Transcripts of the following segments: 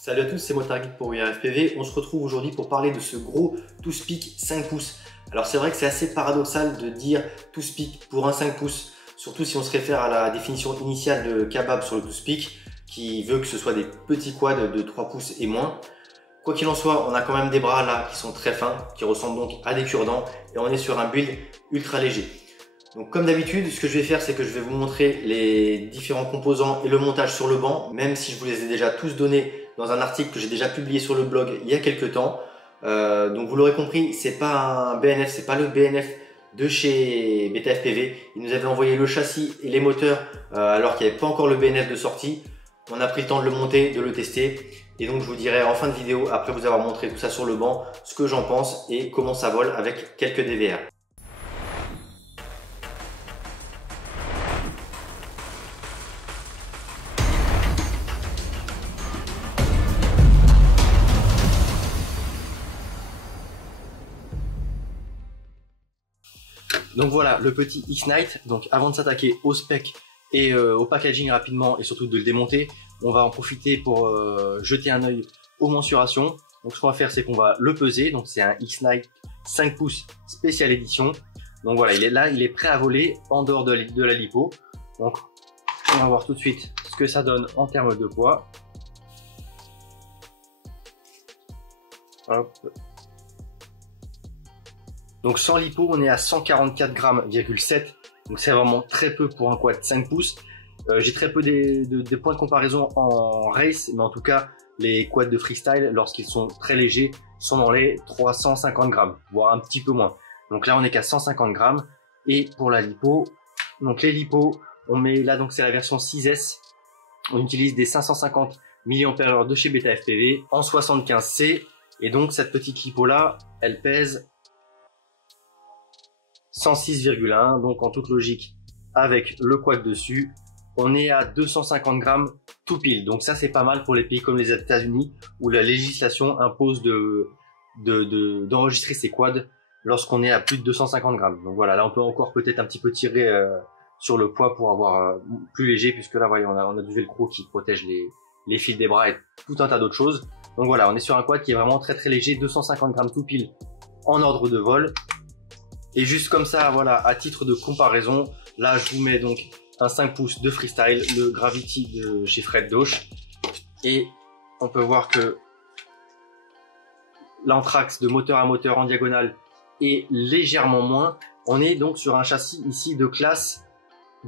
Salut à tous, c'est Motargeek pour URFPV. On se retrouve aujourd'hui pour parler de ce gros ToothPick 5 pouces. Alors c'est vrai que c'est assez paradoxal de dire ToothPick pour un 5 pouces, surtout si on se réfère à la définition initiale de Kebab sur le ToothPick, qui veut que ce soit des petits quads de 3 pouces et moins. Quoi qu'il en soit, on a quand même des bras là qui sont très fins, qui ressemblent donc à des cure-dents, et on est sur un build ultra léger. Donc comme d'habitude, ce que je vais faire, c'est que je vais vous montrer les différents composants et le montage sur le banc, même si je vous les ai déjà tous donnés dans un article que j'ai déjà publié sur le blog il y a quelques temps. Donc vous l'aurez compris, c'est pas un BNF, c'est pas le BNF de chez BetaFPV. Ils nous avaient envoyé le châssis et les moteurs alors qu'il n'y avait pas encore le BNF de sortie. On a pris le temps de le monter, de le tester. Et donc je vous dirai en fin de vidéo, après vous avoir montré tout ça sur le banc, ce que j'en pense et comment ça vole avec quelques DVR. Donc voilà le petit X-Night. Donc avant de s'attaquer au spec et au packaging rapidement et surtout de le démonter, on va en profiter pour jeter un œil aux mensurations. Donc ce qu'on va faire, c'est qu'on va le peser. Donc c'est un X-Night 5 pouces spécial édition. Donc voilà, il est là, il est prêt à voler en dehors de la lipo. Donc on va voir tout de suite ce que ça donne en termes de poids. Hop. Donc sans lipo, on est à 144,7 grammes. Donc c'est vraiment très peu pour un quad 5 pouces. J'ai très peu des points de comparaison en race, mais en tout cas, les quads de freestyle, lorsqu'ils sont très légers, sont dans les 350 grammes, voire un petit peu moins. Donc là, on est qu'à 150 grammes. Et pour la lipo, donc les lipos, on met là, donc c'est la version 6S. On utilise des 550 mAh de chez BetaFPV en 75C. Et donc cette petite lipo là, elle pèse 106,1, donc en toute logique, avec le quad dessus, on est à 250 grammes tout pile. Donc ça, c'est pas mal pour les pays comme les États-Unis où la législation impose d'enregistrer ses quads lorsqu'on est à plus de 250 grammes. Donc voilà, là on peut encore peut-être un petit peu tirer sur le poids pour avoir plus léger, puisque là, voyez, on a du velcro qui protège les fils des bras et tout un tas d'autres choses. Donc voilà, on est sur un quad qui est vraiment très très léger, 250 grammes tout pile en ordre de vol. Et juste comme ça, voilà, à titre de comparaison, là je vous mets donc un 5 pouces de freestyle, le Gravity de chez Fred Dosh. Et on peut voir que l'anthrax de moteur à moteur en diagonale est légèrement moins. On est donc sur un châssis ici de classe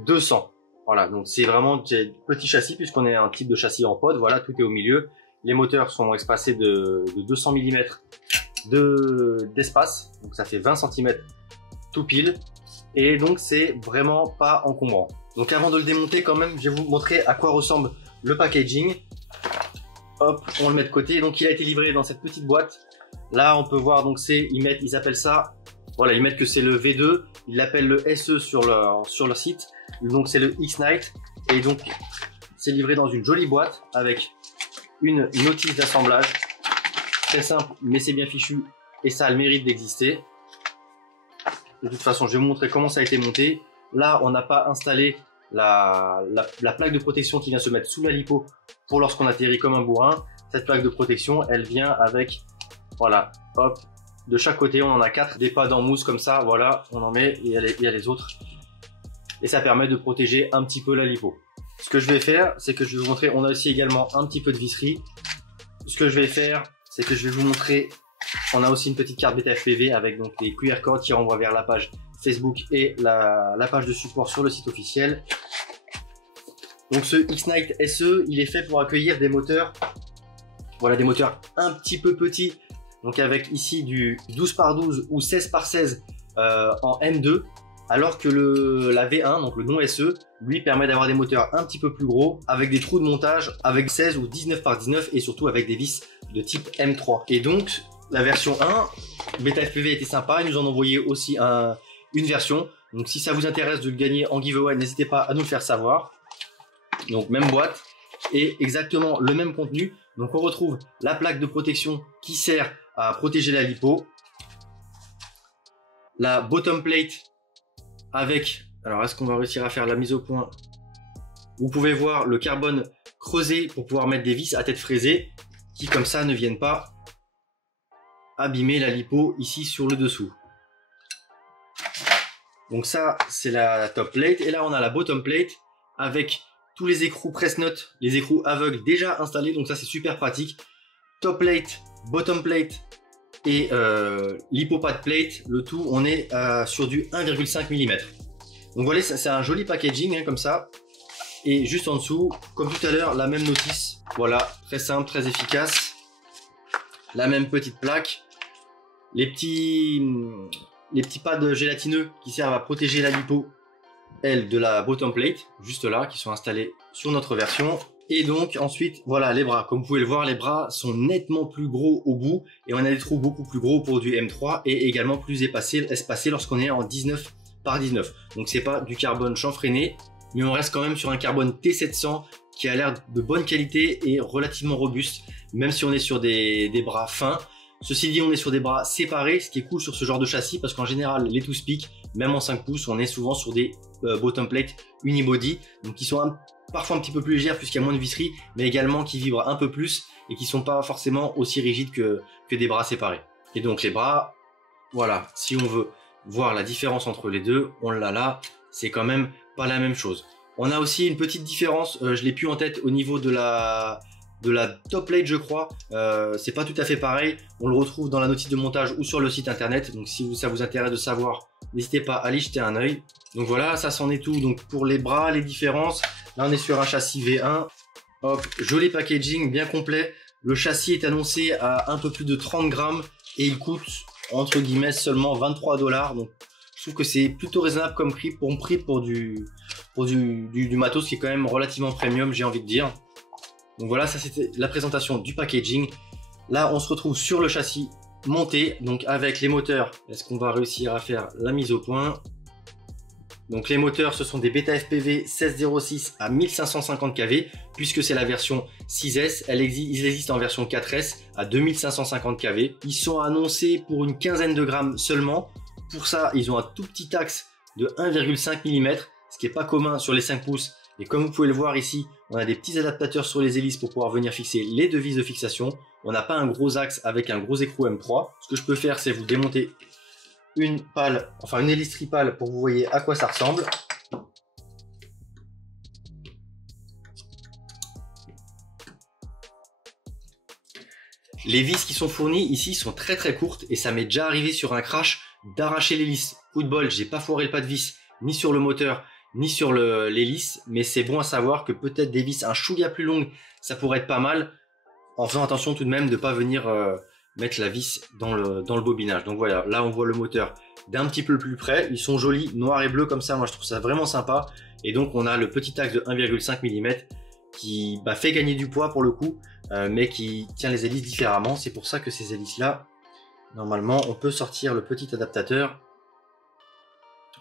200. Voilà, donc c'est vraiment petit châssis puisqu'on est un type de châssis en pod. Voilà, tout est au milieu. Les moteurs sont espacés de 200 mm d'espace, donc ça fait 20 cm tout pile, et donc c'est vraiment pas encombrant. Donc avant de le démonter quand même, je vais vous montrer à quoi ressemble le packaging. Hop, on le met de côté. Donc il a été livré dans cette petite boîte. Là on peut voir, donc ils appellent ça, voilà, ils mettent que c'est le V2, ils l'appellent le SE sur leur site. Donc c'est le X-Night, et donc c'est livré dans une jolie boîte avec une notice d'assemblage. Très simple, mais c'est bien fichu et ça a le mérite d'exister. De toute façon, je vais vous montrer comment ça a été monté. Là, on n'a pas installé la plaque de protection qui vient se mettre sous la lipo pour lorsqu'on atterrit comme un bourrin. Cette plaque de protection, elle vient avec, voilà, hop, de chaque côté, on en a 4, des pads en mousse comme ça, voilà, on en met, et il y a les autres. Et ça permet de protéger un petit peu la lipo. Ce que je vais faire, c'est que je vais vous montrer, on a aussi également un petit peu de visserie. Ce que je vais faire, c'est que je vais vous montrer, on a aussi une petite carte BetaFPV avec donc les QR codes qui renvoient vers la page Facebook et la page de support sur le site officiel. Donc ce X-Night SE, il est fait pour accueillir des moteurs, voilà, des moteurs un petit peu petits, donc avec ici du 12x12 ou 16x16 en M2, alors que la V1, donc le non SE, lui permet d'avoir des moteurs un petit peu plus gros, avec des trous de montage avec 16 ou 19x19 et surtout avec des vis de type M3. Et donc la version 1, BetaFPV était sympa, ils nous en ont envoyé aussi une version. Donc si ça vous intéresse de le gagner en giveaway, n'hésitez pas à nous le faire savoir. Donc même boîte et exactement le même contenu. Donc on retrouve la plaque de protection qui sert à protéger la lipo, la bottom plate avec, alors est-ce qu'on va réussir à faire la mise au point? Vous pouvez voir le carbone creusé pour pouvoir mettre des vis à tête fraisée. qui comme ça ne viennent pas abîmer la lipo ici sur le dessous. Donc ça c'est la top plate, et là on a la bottom plate avec tous les écrous press-notes, les écrous aveugles déjà installés, donc ça c'est super pratique. Top plate, bottom plate et l'hypopad plate, le tout on est sur du 1,5 mm. Donc voilà, c'est un joli packaging hein, comme ça. Et juste en dessous, comme tout à l'heure, la même notice. Voilà, très simple, très efficace. La même petite plaque. Les petits pads gélatineux qui servent à protéger la lipo, elle, de la bottom plate, juste là, qui sont installés sur notre version. Et donc ensuite, voilà les bras. Comme vous pouvez le voir, les bras sont nettement plus gros au bout. Et on a des trous beaucoup plus gros pour du M3 et également plus espacés lorsqu'on est en 19 par 19. Donc c'est pas du carbone chanfreiné, mais on reste quand même sur un carbone T700 qui a l'air de bonne qualité et relativement robuste, même si on est sur des bras fins. Ceci dit, on est sur des bras séparés, ce qui est cool sur ce genre de châssis, parce qu'en général, les Toothpick, même en 5 pouces, on est souvent sur des bottom plate unibody, donc qui sont parfois un petit peu plus légères puisqu'il y a moins de visserie, mais également qui vibrent un peu plus et qui sont pas forcément aussi rigides que des bras séparés. Et donc les bras, voilà, si on veut voir la différence entre les deux, on l'a là, c'est quand même pas la même chose. On a aussi une petite différence, je l'ai plus en tête, au niveau de la top plate, je crois. C'est pas tout à fait pareil, on le retrouve dans la notice de montage ou sur le site internet, donc si ça vous intéresse de savoir, n'hésitez pas à aller jeter un œil. Donc voilà, ça c'en est tout. Donc pour les bras, les différences, là on est sur un châssis V1, hop, joli packaging, bien complet. Le châssis est annoncé à un peu plus de 30 grammes et il coûte entre guillemets seulement 23 $. Donc je trouve que c'est plutôt raisonnable comme prix pour du matos qui est quand même relativement premium, j'ai envie de dire. Donc voilà, ça c'était la présentation du packaging. Là on se retrouve sur le châssis monté, donc avec les moteurs. Est-ce qu'on va réussir à faire la mise au point? Donc les moteurs, ce sont des Beta FPV 1606 à 1550 kV, puisque c'est la version 6S. Ils existent en version 4S à 2550 kV. Ils sont annoncés pour une quinzaine de grammes seulement. Pour ça, ils ont un tout petit axe de 1,5 mm, ce qui n'est pas commun sur les 5 pouces. Et comme vous pouvez le voir ici, on a des petits adaptateurs sur les hélices pour pouvoir venir fixer les deux vis de fixation. On n'a pas un gros axe avec un gros écrou M3. Ce que je peux faire, c'est vous démonter une pale, enfin une hélice tripale pour que vous voyez à quoi ça ressemble. Les vis qui sont fournies ici sont très courtes et ça m'est déjà arrivé sur un crash d'arracher l'hélice. Coup de bol, j'ai pas foiré le pas de vis ni sur le moteur ni sur l'hélice, mais c'est bon à savoir que peut-être des vis un chouïa plus longues, ça pourrait être pas mal, en faisant attention tout de même de pas venir mettre la vis dans le bobinage. Donc voilà, là on voit le moteur d'un petit peu plus près, ils sont jolis, noir et bleu comme ça, moi je trouve ça vraiment sympa. Et donc on a le petit axe de 1,5 mm qui fait gagner du poids pour le coup, mais qui tient les hélices différemment. C'est pour ça que ces hélices là, normalement on peut sortir le petit adaptateur.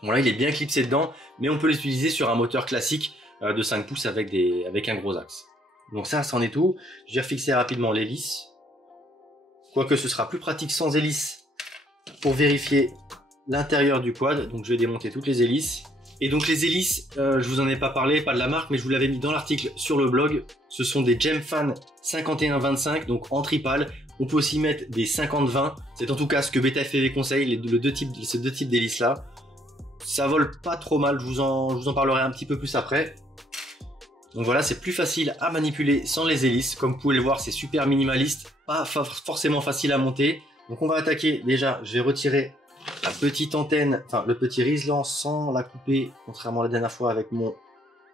Bon là il est bien clipsé dedans, mais on peut l'utiliser sur un moteur classique de 5 pouces avec un gros axe. Donc ça c'en est tout. Je vais refixer rapidement l'hélice. Quoique ce sera plus pratique sans hélice pour vérifier l'intérieur du quad. Donc je vais démonter toutes les hélices. Et donc les hélices, je vous en ai pas parlé, pas de la marque, mais je vous l'avais mis dans l'article sur le blog. Ce sont des Gemfan 51-25, donc en tripale. On peut aussi mettre des 50-20. C'est en tout cas ce que Beta FPV conseille, ces deux types d'hélices là. Ça vole pas trop mal, je vous en parlerai un petit peu plus après. Donc voilà, c'est plus facile à manipuler sans les hélices. Comme vous pouvez le voir, c'est super minimaliste, pas forcément facile à monter. Donc on va attaquer, déjà je vais retirer la petite antenne, enfin le petit riselant sans la couper, contrairement à la dernière fois avec mon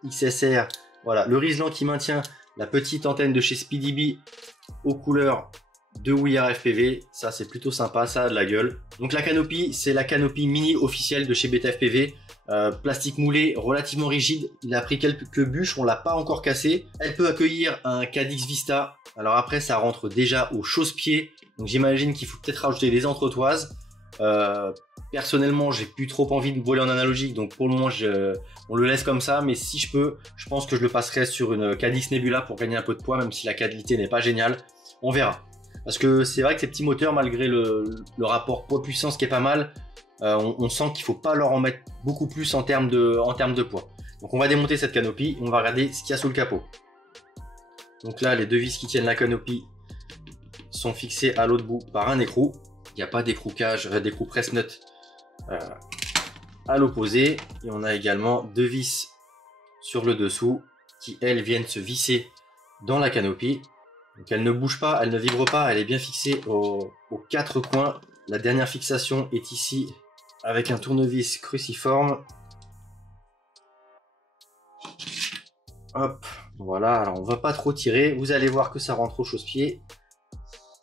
XSR. Voilà, le riselant qui maintient la petite antenne de chez SpeedyBee aux couleurs de Ouïa FPV, ça c'est plutôt sympa, ça a de la gueule. Donc la canopie, c'est la canopie mini officielle de chez Beta FPV, plastique moulé relativement rigide, il a pris quelques bûches, on l'a pas encore cassé. Elle peut accueillir un Cadix Vista, alors après ça rentre déjà au chausse-pied, donc j'imagine qu'il faut peut-être rajouter des entretoises. Personnellement j'ai plus trop envie de voler en analogique, donc pour le moment on le laisse comme ça, mais si je peux, je pense que je le passerai sur une Cadix Nebula pour gagner un peu de poids, même si la qualité n'est pas géniale, on verra. Parce que c'est vrai que ces petits moteurs, malgré le rapport poids-puissance qui est pas mal, on sent qu'il ne faut pas leur en mettre beaucoup plus en termes de poids. Donc on va démonter cette canopie, on va regarder ce qu'il y a sous le capot. Donc là, les deux vis qui tiennent la canopie sont fixés à l'autre bout par un écrou. Il n'y a pas d'écroucage, d'écrou press-nut à l'opposé. Et on a également 2 vis sur le dessous qui, elles, viennent se visser dans la canopie. Donc elle ne bouge pas, elle ne vibre pas, elle est bien fixée aux 4 coins. La dernière fixation est ici avec un tournevis cruciforme. Hop, voilà, alors on va pas trop tirer, vous allez voir que ça rentre au chausse-pied.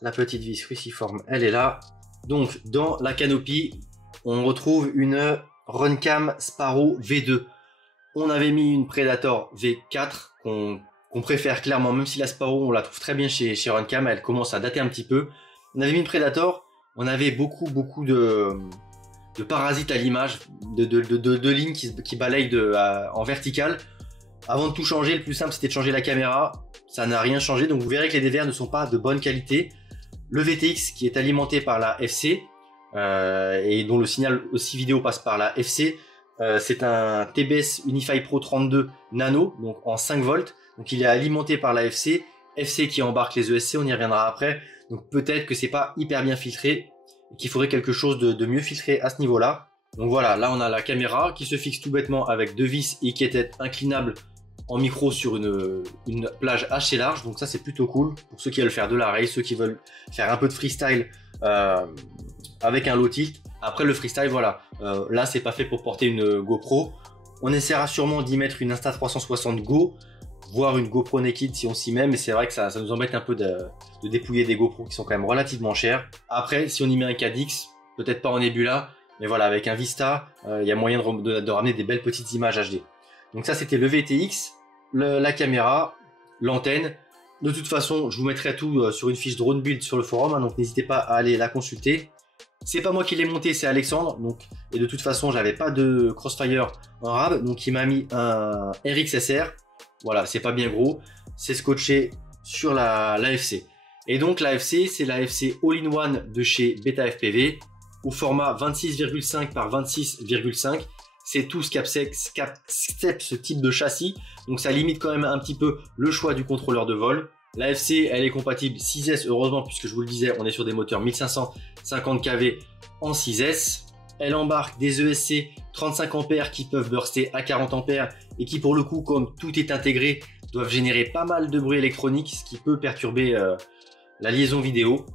La petite vis cruciforme, elle est là. Donc dans la canopie, on retrouve une Runcam Sparrow V2. On avait mis une Predator V4 qu'on préfère clairement, même si la Sparrow on la trouve très bien chez Runcam, elle commence à dater un petit peu. On avait mis une Predator, on avait beaucoup de parasites à l'image, de lignes qui balayent en verticale. Avant de tout changer, le plus simple c'était de changer la caméra. Ça n'a rien changé, donc vous verrez que les DVR ne sont pas de bonne qualité. Le VTX qui est alimenté par la FC et dont le signal aussi vidéo passe par la FC, c'est un TBS Unify Pro 32 Nano, donc en 5 volts. Donc il est alimenté par la FC qui embarque les ESC, on y reviendra après. Donc peut-être que c'est pas hyper bien filtré et qu'il faudrait quelque chose de mieux filtré à ce niveau-là. Donc voilà, là on a la caméra qui se fixe tout bêtement avec 2 vis et qui est inclinable en micro sur une plage assez large. Donc ça c'est plutôt cool pour ceux qui veulent faire de la race, ceux qui veulent faire un peu de freestyle avec un low tilt. Après le freestyle, voilà, là c'est pas fait pour porter une GoPro. On essaiera sûrement d'y mettre une Insta360 Go, voire une GoPro Naked si on s'y met, mais c'est vrai que ça nous embête un peu de dépouiller des GoPro qui sont quand même relativement chers. Après, si on y met un 4X, peut-être pas en Nebula, mais voilà, avec un Vista, il y a moyen de ramener des belles petites images HD. Donc ça c'était le VTX, la caméra, l'antenne. De toute façon, je vous mettrai tout sur une fiche drone build sur le forum, hein, donc n'hésitez pas à aller la consulter. C'est pas moi qui l'ai monté, c'est Alexandre. Donc, et de toute façon, j'avais pas de Crossfire en RAB, donc il m'a mis un RXSR. Voilà, c'est pas bien gros, c'est scotché sur la FC. Et donc la FC, c'est la FC All-in-One de chez Beta FPV au format 26,5 par 26,5. C'est tout ce qu'accepte ce type de châssis, donc ça limite quand même un petit peu le choix du contrôleur de vol. La FC, elle est compatible 6S, heureusement, puisque je vous le disais, on est sur des moteurs 1550 kV en 6S. Elle embarque des ESC 35 ampères qui peuvent burster à 40 ampères et qui, pour le coup, comme tout est intégré, doivent générer pas mal de bruit électronique, ce qui peut perturber la liaison vidéo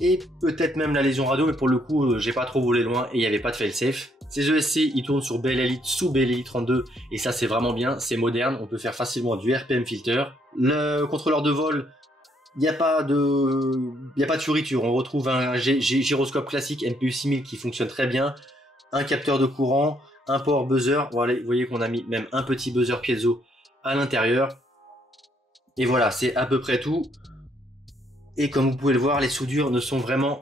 et peut-être même la liaison radio, mais pour le coup, j'ai pas trop volé loin et il n'y avait pas de fail-safe. Ces ESC, ils tournent sur Bell Elite sous Bell Elite 32 et ça, c'est vraiment bien, c'est moderne, on peut faire facilement du RPM filter. Le contrôleur de vol, il n'y a pas de fioriture, on retrouve un gyroscope classique MPU 6000 qui fonctionne très bien, un capteur de courant, un port buzzer, voilà, vous voyez qu'on a mis même un petit buzzer piezo à l'intérieur. Et voilà, c'est à peu près tout. Et comme vous pouvez le voir, les soudures ne sont vraiment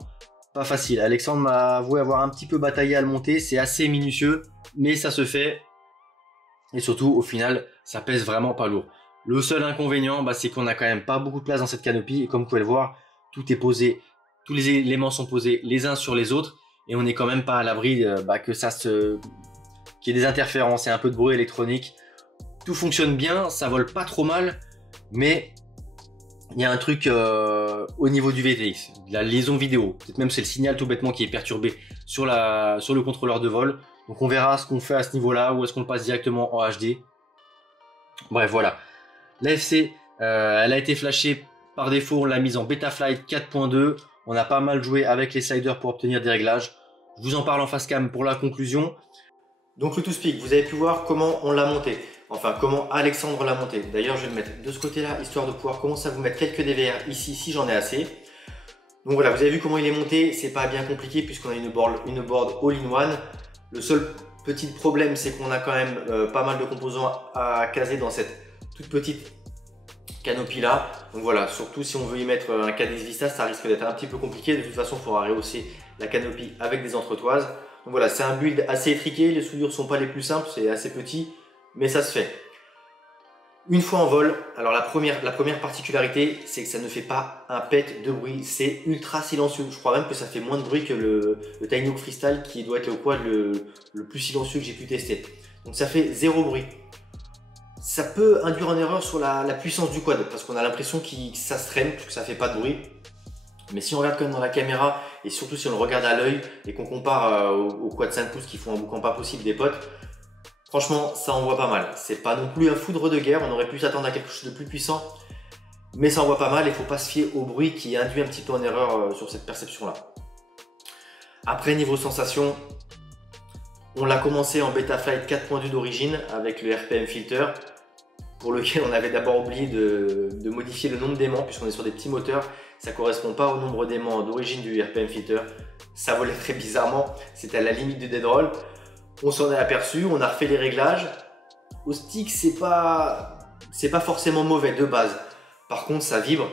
pas faciles. Alexandre m'a avoué avoir un petit peu bataillé à le monter, c'est assez minutieux, mais ça se fait. Et surtout, au final, ça pèse vraiment pas lourd. Le seul inconvénient, c'est qu'on n'a quand même pas beaucoup de place dans cette canopie. Et comme vous pouvez le voir, tout est posé, tous les éléments sont posés les uns sur les autres. Et on n'est quand même pas à l'abri qu'il y ait des interférences et un peu de bruit électronique. Tout fonctionne bien, ça vole pas trop mal. Mais il y a un truc au niveau du VTX, de la liaison vidéo. Peut-être même c'est le signal tout bêtement qui est perturbé sur le contrôleur de vol. Donc on verra ce qu'on fait à ce niveau-là ou est-ce qu'on le passe directement en HD. Bref, voilà. La FC, elle a été flashée par défaut, on l'a mise en Betaflight 4.2. On a pas mal joué avec les sliders pour obtenir des réglages. Je vous en parle en face cam pour la conclusion. Donc le TwoSpeak, vous avez pu voir comment on l'a monté. Enfin, comment Alexandre l'a monté. D'ailleurs, je vais le mettre de ce côté-là, histoire de pouvoir commencer à vous mettre quelques DVR ici, si j'en ai assez. Donc voilà, vous avez vu comment il est monté. C'est pas bien compliqué puisqu'on a une board all-in-one. Le seul petit problème, c'est qu'on a quand même pas mal de composants à caser dans cette toute petite canopie là. Donc voilà, surtout si on veut y mettre un Caddx Vista, ça risque d'être un petit peu compliqué. De toute façon, il faudra rehausser la canopie avec des entretoises. Donc voilà, c'est un build assez étriqué. Les soudures sont pas les plus simples, c'est assez petit, mais ça se fait. Une fois en vol, alors la première particularité, c'est que ça ne fait pas un pet de bruit. C'est ultra silencieux. Je crois même que ça fait moins de bruit que le Tiny Hawk Freestyle qui doit être le quad le plus silencieux que j'ai pu tester. Donc ça fait zéro bruit. Ça peut induire en erreur sur la puissance du quad parce qu'on a l'impression que ça se traîne puisque ça fait pas de bruit. Mais si on regarde quand même dans la caméra, et surtout si on le regarde à l'œil et qu'on compare aux quad 5 pouces qui font un boucan pas possible des potes, franchement ça envoie pas mal. C'est pas non plus un foudre de guerre, on aurait pu s'attendre à quelque chose de plus puissant, mais ça envoie pas mal et il ne faut pas se fier au bruit qui induit un petit peu en erreur sur cette perception là. Après niveau sensation, on l'a commencé en Betaflight 4.2 d'origine avec le RPM filter, pour lequel on avait d'abord oublié de modifier le nombre d'aimants puisqu'on est sur des petits moteurs. Ça ne correspond pas au nombre d'aimants d'origine du RPM filter. Ça volait très bizarrement, c'était à la limite du dead roll. On s'en est aperçu, on a refait les réglages. Au stick, c'est pas forcément mauvais de base. Par contre, ça vibre.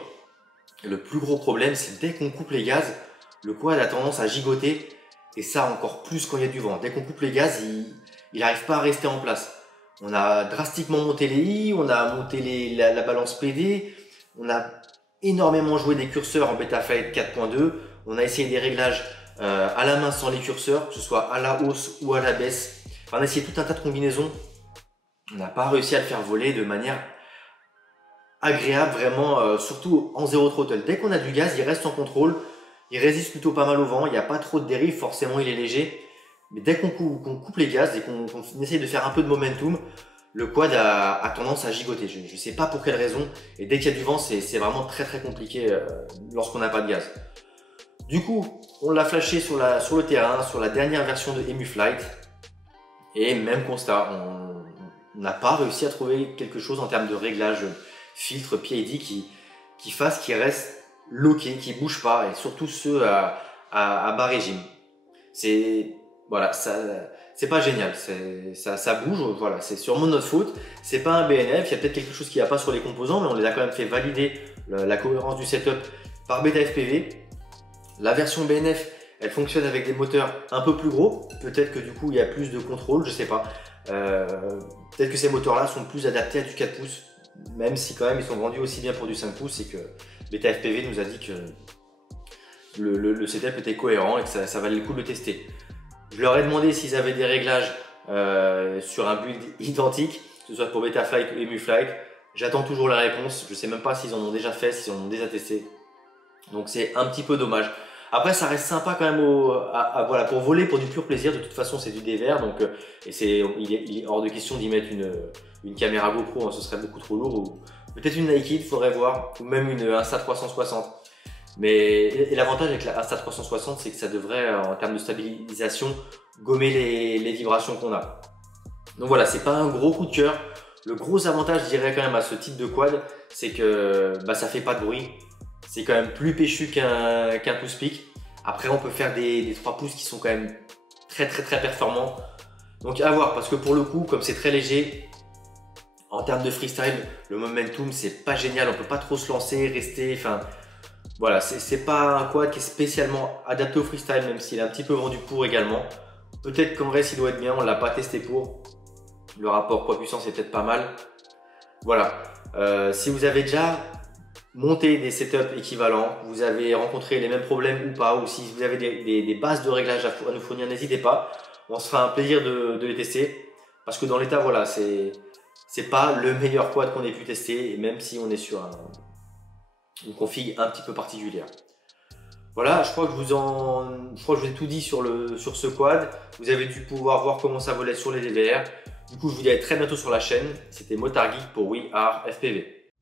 Le plus gros problème, c'est dès qu'on coupe les gaz, le quad a tendance à gigoter. Et ça encore plus quand il y a du vent. Dès qu'on coupe les gaz, il n'arrive pas à rester en place. On a drastiquement monté les I, on a monté la balance PD, on a énormément joué des curseurs en Betaflight 4.2, on a essayé des réglages à la main sans les curseurs, que ce soit à la hausse ou à la baisse. Enfin, on a essayé tout un tas de combinaisons. On n'a pas réussi à le faire voler de manière agréable, vraiment, surtout en zéro throttle. Dès qu'on a du gaz, il reste en contrôle, il résiste plutôt pas mal au vent, il n'y a pas trop de dérive, forcément il est léger. Mais dès qu'on coupe les gaz et qu'on essaye de faire un peu de momentum, le quad a tendance à gigoter. Je ne sais pas pour quelle raison. Et dès qu'il y a du vent, c'est vraiment très compliqué lorsqu'on n'a pas de gaz. Du coup, on l'a flashé sur le terrain, sur la dernière version de EmuFlight. Et même constat, on n'a pas réussi à trouver quelque chose en termes de réglage filtre PID qui fasse qu'il reste loqué, qui ne bouge pas. Et surtout ceux à bas régime. Voilà, c'est pas génial, ça bouge, voilà, c'est sûrement notre faute. C'est pas un BNF, il y a peut-être quelque chose qui va pas sur les composants, mais on les a quand même fait valider la cohérence du setup par BetaFPV. La version BNF, elle fonctionne avec des moteurs un peu plus gros, peut-être que du coup il y a plus de contrôle, je sais pas. Peut-être que ces moteurs-là sont plus adaptés à du 4 pouces, même si quand même ils sont vendus aussi bien pour du 5 pouces et que BetaFPV nous a dit que le setup était cohérent et que ça valait le coup de le tester. Je leur ai demandé s'ils avaient des réglages sur un build identique, que ce soit pour Betaflight ou EmuFlight. J'attends toujours la réponse. Je ne sais même pas s'ils en ont déjà fait, s'ils en ont déjà testé. Donc c'est un petit peu dommage. Après, ça reste sympa quand même voilà, pour voler pour du pur plaisir. De toute façon, c'est du dévers. Donc, il est hors de question d'y mettre une caméra GoPro, hein, ce serait beaucoup trop lourd. Ou peut-être une Naked, il faudrait voir. Ou même une Insta360. Mais l'avantage avec la Insta360, c'est que ça devrait, en termes de stabilisation, gommer les vibrations qu'on a. Donc voilà, c'est pas un gros coup de cœur. Le gros avantage, je dirais quand même à ce type de quad, c'est que ça fait pas de bruit. C'est quand même plus péchu qu'un pouce pic. Après, on peut faire des 3 pouces qui sont quand même très performants. Donc à voir, parce que pour le coup, comme c'est très léger, en termes de freestyle, le momentum, c'est pas génial. On peut pas trop se lancer, rester, enfin... Voilà, c'est pas un quad qui est spécialement adapté au freestyle, même s'il est un petit peu vendu pour également. Peut-être qu'en reste il doit être bien, on ne l'a pas testé pour. Le rapport poids-puissance est peut-être pas mal. Voilà, si vous avez déjà monté des setups équivalents, vous avez rencontré les mêmes problèmes ou pas, ou si vous avez des bases de réglage à nous fournir, n'hésitez pas. On se fera un plaisir de les tester. Parce que dans l'état, voilà, c'est pas le meilleur quad qu'on ait pu tester, et même si on est sur une config un petit peu particulière. Voilà, je crois que je vous ai tout dit sur ce quad. Vous avez dû pouvoir voir comment ça volait sur les DVR. Du coup, je vous dis à très bientôt sur la chaîne. C'était Motard Geek pour We Are FPV.